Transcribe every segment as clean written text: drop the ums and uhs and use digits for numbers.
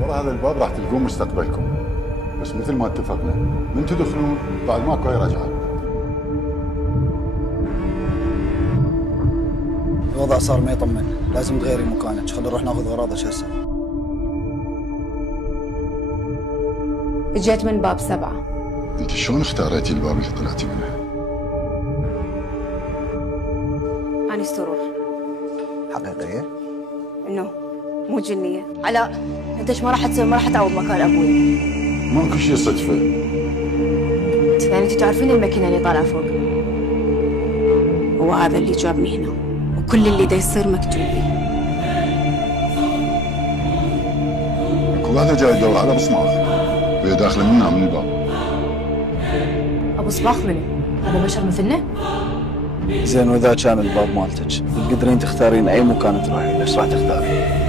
ورا هذا الباب راح تلقون مستقبلكم، بس مثل ما اتفقنا من تدخلون بعد ماكو اي رجعه. الوضع صار ما يطمن، لازم تغيري مكانك. خلينا نروح ناخذ اغراضك هسه. جيت من باب 7. انت شلون اختاريتي الباب اللي طلعتي منه؟ أنا سرور. حقيقيه؟ إنه مو جنية. علاء، أنت إيش ما راح تعوض مكان أبوي. ماكو شيء صدفه. يعني أنتوا تعرفين الماكينة اللي طالعة فوق؟ هو هذا اللي جابني هنا، وكل اللي دا يصير مكتوب لي. كل هذا جاي يدور على بصماغ وهي داخله منها من الباب. أبو صباح منو؟ هذا بشر مثلنا؟ زين، واذا كان الباب مالتك تقدرين تختارين اي مكان تروحين، ليش راح تختارين؟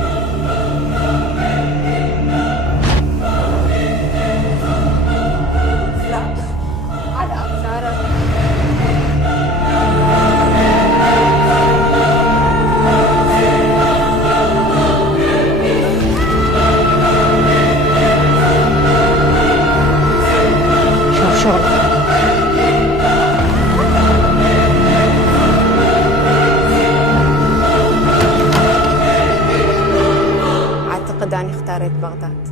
أعتقد أني اختاريت بغداد.